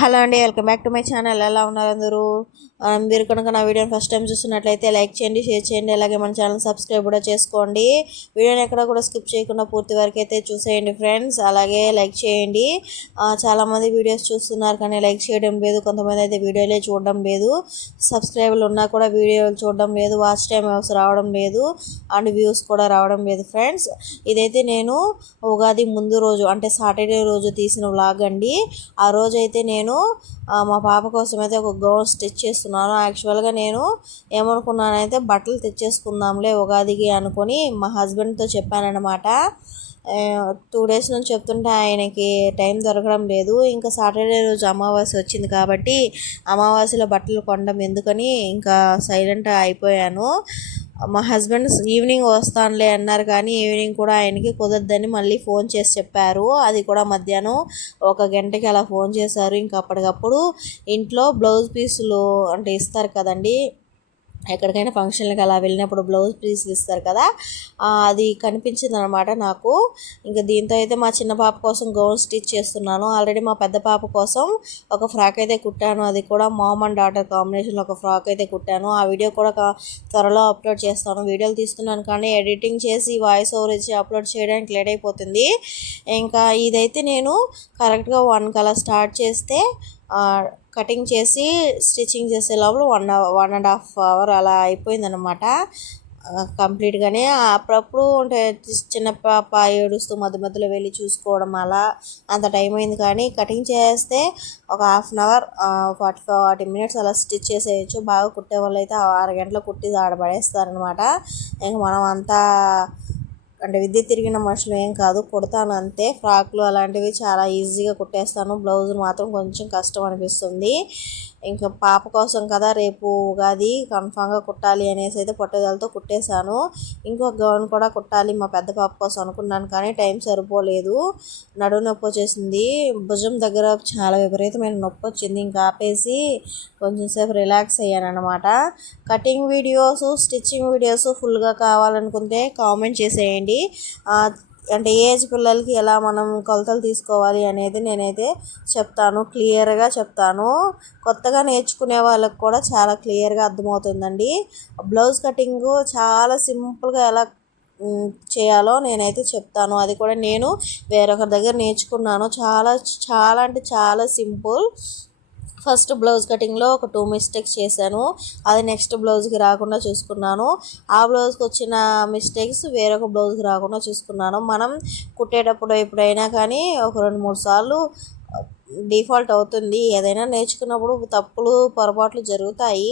Hello అండి, welcome back to my channel. ఎలా ఉన్నారు అందరూ? మీరు కనుక నా వీడియోని ఫస్ట్ టైం చూస్తున్నట్లయితే లైక్ చేయండి, షేర్ చేయండి, అలాగే మన ఛానల్ సబ్స్క్రైబ్ కూడా చేసుకోండి. వీడియోని ఎక్కడ కూడా స్కిప్ చేయకుండా పూర్తి వరకు అయితే చూసేయండి ఫ్రెండ్స్. అలాగే లైక్ చేయండి. చాలామంది వీడియోస్ చూస్తున్నారు కానీ లైక్ చేయడం లేదు, కొంతమంది అయితే వీడియోలే చూడడం లేదు, సబ్స్క్రైబర్లు ఉన్నా కూడా వీడియోలు చూడడం లేదు, వాచ్ టైం రావడం లేదు, అండ్ వ్యూస్ కూడా రావడం లేదు ఫ్రెండ్స్. ఇదైతే నేను ఉగాది ముందు రోజు అంటే సాటర్డే రోజు తీసిన వ్లాగ్ అండి. ఆ రోజు అయితే నేను మా పాప కోసం అయితే ఒక గౌన్ స్టిచ్ చేస్తున్నాను. యాక్చువల్గా నేను ఏమనుకున్నానైతే బట్టలు తెచ్చేసుకుందాంలే ఉగాదికి అనుకొని మా హస్బెండ్తో చెప్పానన్నమాట. 2 డేస్ నుంచి చెప్తుంటే ఆయనకి టైం దొరకడం లేదు. ఇంకా సాటర్డే రోజు అమావాస్య వచ్చింది కాబట్టి అమావాస్యలో బట్టలు కొనడం ఎందుకని ఇంకా సైలెంట్ అయిపోయాను. మా హస్బెండ్ ఈవినింగ్ వస్తానులే అన్నారు కానీ ఈవినింగ్ కూడా ఆయనకి కుదరదని మళ్ళీ ఫోన్ చేసి చెప్పారు. అది కూడా మధ్యాహ్నం 1 గంటకి అలా ఫోన్ చేశారు. ఇంకా అప్పటికప్పుడు ఇంట్లో బ్లౌజ్ పీసులు అంటే ఇస్తారు కదండి, ఎక్కడికైనా ఫంక్షన్లకి అలా వెళ్ళినప్పుడు బ్లౌజ్ పీసులు ఇస్తారు కదా, అది కనిపించింది అనమాట నాకు. ఇంకా దీంతో అయితే మా చిన్న పాప కోసం గౌన్ స్టిచ్ చేస్తున్నాను. ఆల్రెడీ మా పెద్ద పాప కోసం ఒక ఫ్రాక్ అయితే కుట్టాను, అది కూడా మామ్ అండ్ డాటర్ కాంబినేషన్లో ఒక ఫ్రాక్ అయితే కుట్టాను. ఆ వీడియో కూడా త్వరలో అప్లోడ్ చేస్తాను. వీడియోలు తీస్తున్నాను కానీ ఎడిటింగ్ చేసి వాయిస్ ఓవర్ ఇచ్చి అప్లోడ్ చేయడానికి లేట్ అయిపోతుంది. ఇంకా ఇదైతే నేను కరెక్ట్గా 1 కలా స్టార్ట్ చేస్తే కటింగ్ చేసి స్టిచ్చింగ్ చేసే లోపల 1.5 అవర్ అలా అయిపోయిందనమాట కంప్లీట్గానే. అప్పుడప్పుడు అంటే చిన్న పాప ఏడుస్తూ మధ్యలో వెళ్ళి చూసుకోవడం అలా అంత టైం అయింది. కానీ కటింగ్ చేస్తే ఒక 1/2 అవర్ 40 మినిట్స్ అలా స్టిచ్ చేసేయచ్చు. బాగా కుట్టే వాళ్ళు అయితే 6 గంటలు కుట్టి ఆడబడేస్తారనమాట. ఇంకా మనం అంతా అంటే విద్య తిరిగిన మనుషులు ఏం కాదు, కుడతాను అంతే. ఫ్రాక్లు అలాంటివి చాలా ఈజీగా కుట్టేస్తాను, బ్లౌజులు మాత్రం కొంచెం కష్టం అనిపిస్తుంది. ఇంకా పాప కోసం కదా, రేపు ఉగాది కన్ఫామ్గా కుట్టాలి అనేసి అయితే పట్టుదలతో కుట్టేశాను. ఇంకొక గౌన్ కూడా కుట్టాలి మా పెద్ద పాప కోసం అనుకున్నాను కానీ టైం సరిపోలేదు. నడుము నొప్పి వచ్చేసింది, భుజం దగ్గర చాలా విపరీతమైన నొప్పి వచ్చింది. ఇంకా ఆపేసి కొంచెం సేపు రిలాక్స్ అయ్యాను అనమాట. కటింగ్ వీడియోస్, స్టిచ్చింగ్ వీడియోస్ ఫుల్గా కావాలనుకుంటే కామెంట్ చేసేయండి. అంటే ఏజ్ పిల్లలకి ఎలా మనం కొలతలు తీసుకోవాలి అనేది నేనైతే చెప్తాను, క్లియర్గా చెప్తాను. కొత్తగా నేర్చుకునే వాళ్ళకి కూడా చాలా క్లియర్గా అర్థమవుతుందండి. బ్లౌజ్ కటింగ్ చాలా సింపుల్గా ఎలా చేయాలో నేనైతే చెప్తాను. అది కూడా నేను వేరొకరి దగ్గర నేర్చుకున్నాను. చాలా చాలా అంటే చాలా సింపుల్. ఫస్ట్ బ్లౌజ్ కటింగ్లో ఒక 2 మిస్టేక్స్ చేశాను, అది నెక్స్ట్ బ్లౌజ్కి రాకుండా చూసుకున్నాను. ఆ బ్లౌజ్కి వచ్చిన మిస్టేక్స్ వేరొక బ్లౌజ్కి రాకుండా చూసుకున్నాను. మనం కుట్టేటప్పుడు ఎప్పుడైనా కానీ ఒక 2-3 సార్లు డిఫాల్ట్ అవుతుంది. ఏదైనా నేర్చుకున్నప్పుడు తప్పులు పొరపాట్లు జరుగుతాయి.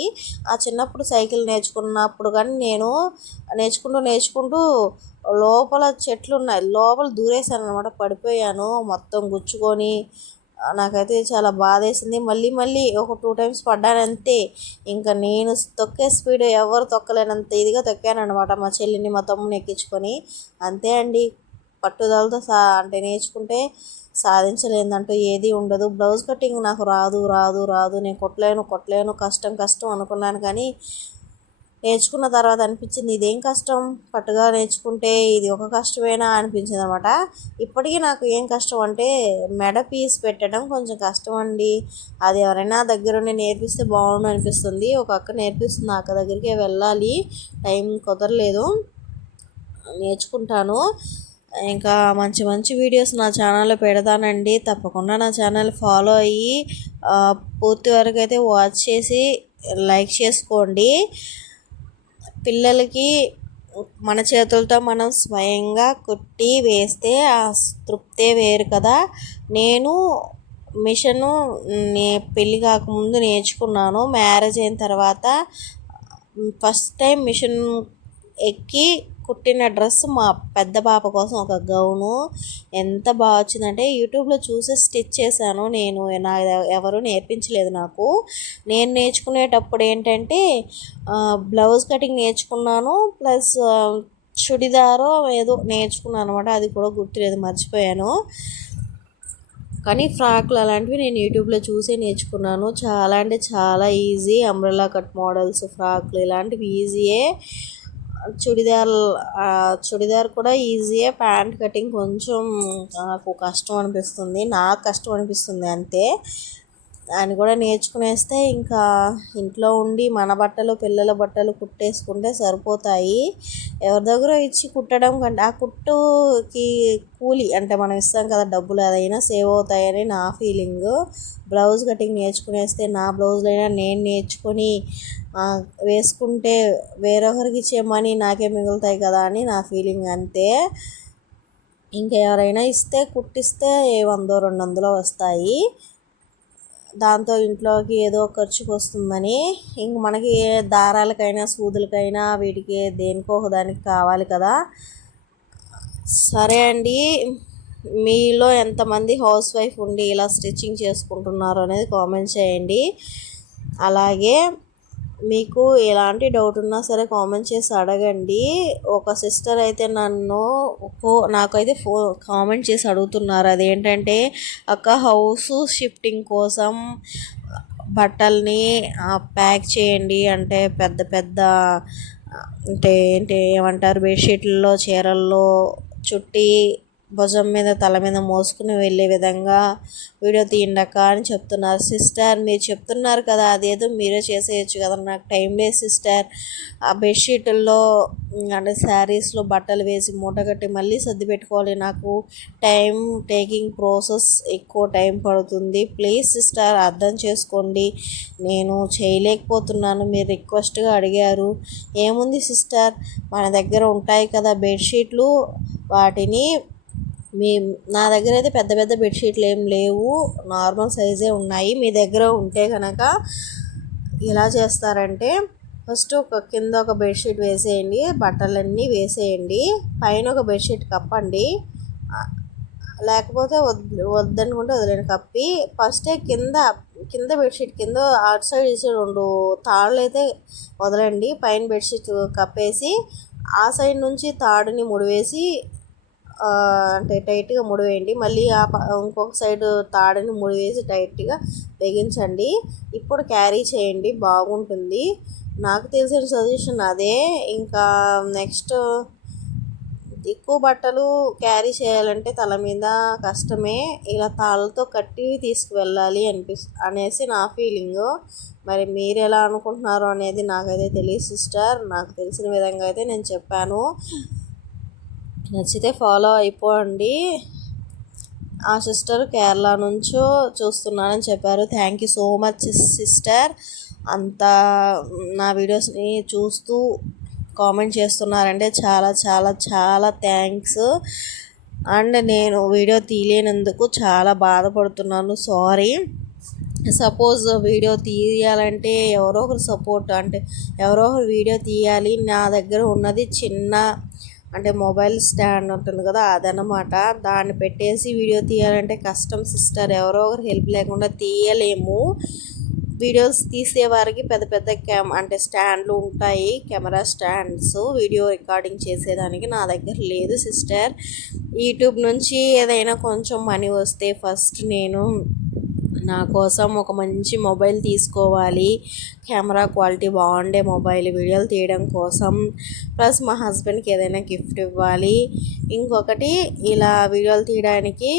ఆ చిన్నప్పుడు సైకిల్ నేర్చుకున్నప్పుడు కానీ నేను నేర్చుకుంటూ లోపల చెట్లు ఉన్నాయి, లోపల దూరేసాను అనమాట. పడిపోయాను, మొత్తం గుచ్చుకొని నాకైతే చాలా బాధేసింది. మళ్ళీ ఒక 2 టైమ్స్ పడ్డాను అంతే. ఇంకా నేను తొక్కే స్పీడ్ ఎవరు తొక్కలేనంత ఇదిగా తొక్కాను అనమాట, మా చెల్లిని మా తమ్ముని ఎక్కించుకొని. అంతే అండి, పట్టుదలతో అంటే నేర్చుకుంటే సాధించలేదంటూ ఏది ఉండదు. బ్లౌజ్ కటింగ్ నాకు రాదు, నేను కొట్టలేను, కష్టం అనుకున్నాను. కానీ నేర్చుకున్న తర్వాత అనిపించింది ఇదేం కష్టం, పట్టుగా నేర్చుకుంటే ఇది ఒక కష్టమేనా అనిపించింది అనమాట. ఇప్పటికీ నాకు ఏం కష్టం అంటే మెడ పీస్ పెట్టడం కొంచెం కష్టం అండి. అది ఎవరైనా దగ్గరుండి నేర్పిస్తే బాగుండు అనిపిస్తుంది. ఒక అక్క నేర్పిస్తుంది, అక్క దగ్గరికి వెళ్ళాలి, టైం కుదరలేదు, నేర్చుకుంటాను. ఇంకా మంచి వీడియోస్ నా ఛానల్లో పెడతానండి. తప్పకుండా నా ఛానల్ ఫాలో అయ్యి పూర్తి వరకు అయితే వాచ్ చేసి లైక్ చేసుకోండి. పిల్లలకి మన చేతులతో మనం స్వయంగా కుట్టి వేస్తే ఆ తృప్తే వేరు కదా. నేను మిషను పెళ్ళి కాకముందు నేర్చుకున్నాను, మ్యారేజ్ అయిన తర్వాత ఫస్ట్ టైం మిషన్ ఎక్కి కుట్టిన డ్రెస్ మా పెద్ద పాప కోసం ఒక గౌను. ఎంత బాగా వచ్చిందంటే యూట్యూబ్లో చూసి స్టిచ్ చేశాను నేను, ఎవరు నేర్పించలేదు నాకు. నేను నేర్చుకునేటప్పుడు ఏంటంటే బ్లౌజ్ కటింగ్ నేర్చుకున్నాను, ప్లస్ చుడిదారో ఏదో నేర్చుకున్నాను అనమాట, అది కూడా గుర్తులేదు, మర్చిపోయాను. కానీ ఫ్రాక్లు అలాంటివి నేను యూట్యూబ్లో చూసే నేర్చుకున్నాను. చాలా అంటే చాలా ఈజీ. అంబ్రెల్లా కట్ మోడల్స్, ఫ్రాక్లు ఇలాంటివి ఈజీయే. చుడిదార్ కూడా ఈజీయే. ప్యాంట్ కటింగ్ కొంచెం నాకు కష్టం అనిపిస్తుంది అంతే. అని కూడా నేర్చుకునేస్తే ఇంకా ఇంట్లో ఉండి మన బట్టలు పిల్లల బట్టలు కుట్టేసుకుంటే సరిపోతాయి. ఎవరి దగ్గర ఇచ్చి కుట్టడం కంటే ఆ కుట్టుకి కూలి అంటే మనం ఇస్తాం కదా డబ్బులు, అదైనా సేవ్ అవుతాయని నా ఫీలింగ్. బ్లౌజ్ కటింగ్ నేర్చుకునేస్తే నా బ్లౌజులైనా నేను నేర్చుకొని వేసుకుంటే వేరొకరికి ఇచ్చే మనీ నాకే మిగులుతాయి కదా అని నా ఫీలింగ్ అంతే. ఇంకా ఎవరైనా ఇస్తే కుట్టిస్తే 100-200 వస్తాయి. దాంతో ఇంట్లోకి ఏదో ఖర్చుకు వస్తుందని, ఇంక మనకి దారాలకైనా సూదులకైనా వీటికి దేనికో ఒకదానికి కావాలి కదా. సరే అండి, మీలో ఎంతమంది హౌస్ వైఫ్ ఉండి ఇలా స్టిచ్చింగ్ చేసుకుంటున్నారు అనేది కామెంట్ చేయండి. అలాగే మీకు ఎలాంటి డౌట్ ఉన్నా సరే కామెంట్ చేసి అడగండి. ఒక సిస్టర్ అయితే నాకైతే కామెంట్ చేసి అడుగుతున్నారు, అదేంటంటే అక్క హౌస్ షిఫ్టింగ్ కోసం బట్టల్ని ప్యాక్ చేయండి అంటే పెద్ద పెద్ద అంటే ఏమంటారు బెడ్షీట్లలో చీరల్లో చుట్టి భుజం మీద తల మీద మోసుకుని వెళ్ళే విధంగా వీడియో తీయండక్క అని చెప్తున్నారు. సిస్టర్ మీరు చెప్తున్నారు కదా, అదేదో మీరే చేసేయచ్చు కదా, నాకు టైం లేదు సిస్టర్. ఆ బెడ్షీట్ల్లో అంటే శారీస్లో బట్టలు వేసి మూట కట్టి మళ్ళీ సర్ది పెట్టుకోవాలి, నాకు టైం టేకింగ్ ప్రాసెస్ ఎక్కువ టైం పడుతుంది. ప్లీజ్ సిస్టర్ అర్థం చేసుకోండి, నేను చేయలేకపోతున్నాను, మీరు రిక్వెస్ట్గా అడిగారు. ఏముంది సిస్టర్, మన దగ్గర ఉంటాయి కదా బెడ్షీట్లు, వాటిని నా దగ్గర అయితే పెద్ద పెద్ద బెడ్షీట్లు ఏం లేవు, నార్మల్ సైజే ఉన్నాయి. మీ దగ్గర ఉంటే కనుక ఎలా చేస్తారంటే ఫస్ట్ కింద ఒక బెడ్షీట్ వేసేయండి, బట్టలన్నీ వేసేయండి, పైన ఒక బెడ్షీట్ కప్పండి, లేకపోతే వద్దనుకుంటే వదిలేండి. కప్పి ఫస్టే కింద బెడ్షీట్ కింద అటు సైడ్ ఇటు సైడ్ 2 తాళ్ళు అయితే వదలండి. పైన బెడ్షీట్ కప్పేసి ఆ సైడ్ నుంచి తాడుని ముడివేసి అంటే టైట్గా ముడివేయండి. మళ్ళీ ఇంకొక సైడ్ తాడుని ముడివేసి టైట్గా బిగించండి. ఇప్పుడు క్యారీ చేయండి, బాగుంటుంది. నాకు తెలిసిన సజెషన్ అదే. ఇంకా నెక్స్ట్ ఎక్కువ బట్టలు క్యారీ చేయాలంటే తల మీద కష్టమే, ఇలా తాళ్ళతో కట్టి తీసుకువెళ్ళాలి అనేసి నా ఫీలింగు. మరి మీరు ఎలా అనుకుంటున్నారో అనేది నాకైతే తెలియదు సిస్టర్, నాకు తెలిసిన విధంగా అయితే నేను చెప్పాను. నచ్చితే ఫాలో అయిపోండి. ఆ సిస్టర్ కేరళ నుంచో చూస్తున్నానని చెప్పారు. Thank you so much sister, అంతా నా వీడియోస్ని చూస్తూ కామెంట్ చేస్తున్నారంటే చాలా చాలా చాలా థ్యాంక్స్. అండ్ నేను వీడియో తీయలేనందుకు చాలా బాధపడుతున్నాను, సారీ. సపోజ్ వీడియో తీయాలంటే ఎవరో ఒకరు సపోర్ట్, అంటే ఎవరో ఒకరు వీడియో తీయాలి. నా దగ్గర ఉన్నది చిన్న అంటే మొబైల్ స్టాండ్ ఉంటుంది కదా, అదనమాట. దాన్ని పెట్టేసి వీడియో తీయాలంటే కష్టం సిస్టర్, ఎవరో ఒకరు హెల్ప్ లేకుండా తీయలేము. వీడియోస్ తీసేవారికి పెద్ద పెద్ద అంటే స్టాండ్లు ఉంటాయి, కెమెరా స్టాండ్స్, వీడియో రికార్డింగ్ చేసేదానికి నా దగ్గర లేదు సిస్టర్. యూట్యూబ్ నుంచి ఏదైనా కొంచెం మనీ వస్తే ఫస్ట్ నేను నా కోసం ఒక మంచి మొబైల్ తీసుకోవాలి, కెమెరా క్వాలిటీ బాగుండే మొబైల్ వీడియోలు తీయడం కోసం. ప్లస్ మా హస్బెండ్కి ఏదైనా గిఫ్ట్ ఇవ్వాలి. ఇంకొకటి ఇలా వీడియోలు తీయడానికి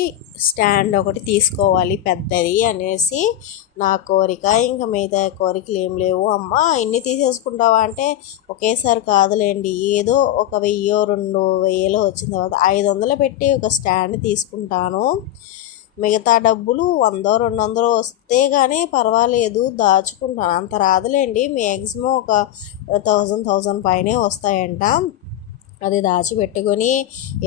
స్టాండ్ ఒకటి తీసుకోవాలి పెద్దది అనేసి నా కోరిక. ఇంకా మిగతా కోరికలు ఏం లేవు. అమ్మ ఇన్ని తీసేసుకుంటావా అంటే ఒకేసారి కాదులేండి, ఏదో ఒక 1000-2000 వచ్చిన తర్వాత 500 పెట్టి ఒక స్టాండ్ తీసుకుంటాను. మిగతా డబ్బులు 100-200 వస్తే కానీ పర్వాలేదు, దాచుకుంటాను. అంత రాదులేండి, మ్యాక్సిమం ఒక 1000 పైనే వస్తాయంట. అది దాచిపెట్టుకొని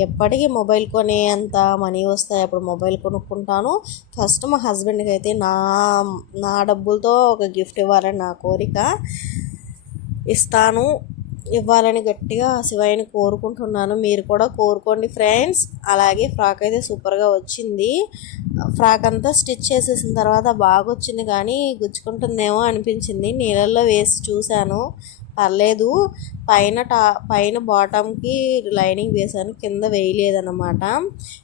ఎప్పటికీ మొబైల్ కొనేంత మనీ వస్తాయి, అప్పుడు మొబైల్ కొనుక్కుంటాను. ఫస్ట్ మా హస్బెండ్కి అయితే నా డబ్బులతో ఒక గిఫ్ట్ ఇవ్వాలని నా కోరిక. ఇవ్వాలని గట్టిగా శివయ్యని కోరుకుంటున్నాను. మీరు కూడా కోరుకోండి ఫ్రెండ్స్. అలాగే ఫ్రాక్ అయితే సూపర్గా వచ్చింది. ఫ్రాక్ అంతా స్టిచ్ చేసేసిన తర్వాత బాగా వచ్చింది, కానీ గుచ్చుకుంటుందేమో అనిపించింది. నీళ్ళల్లో వేసి చూశాను, పర్లేదు. పైన బాటమ్కి లైనింగ్ వేసాను, కింద వేయలేదన్నమాట.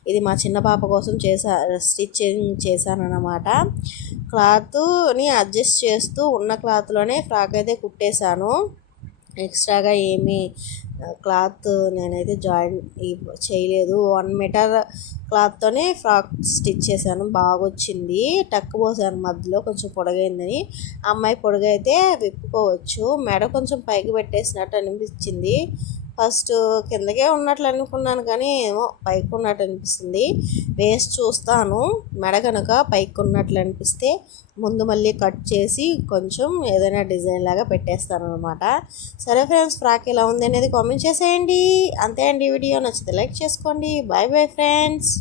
ఇది మా చిన్న పాప కోసం స్టిచ్చింగ్ చేశానన్నమాట. క్లాత్ని అడ్జస్ట్ చేస్తూ ఉన్న క్లాత్లోనే ఫ్రాక్ అయితే కుట్టేశాను. ఎక్స్ట్రాగా ఏమీ క్లాత్ నేనైతే జాయిన్ చేయలేదు. 1 మీటర్ క్లాత్తోనే ఫ్రాక్ స్టిచ్ చేశాను. బాగా వచ్చింది. టక్ పోసాను మధ్యలో కొంచెం పొడగైందని. అమ్మాయి పొడుగైతే విప్పుకోవచ్చు. మెడ కొంచెం పైకి పెట్టేసినట్టు అనిపించింది. ఫస్ట్ కిందకే ఉన్నట్లు అనుకున్నాను కానీ ఏమో పైకి ఉన్నట్టు అనిపిస్తుంది. వేసి చూస్తాను. మెడ కనుక పైకి ఉన్నట్లు అనిపిస్తే ముందు మళ్ళీ కట్ చేసి కొంచెం ఏదైనా డిజైన్ లాగా పెట్టేస్తాను అనమాట. సరే ఫ్రెండ్స్, ఫ్రాక్ ఎలా ఉంది అనేది కామెంట్ చేసేయండి. అంతే అండి. వీడియో నచ్చితే లైక్ చేసుకోండి. Bye bye friends.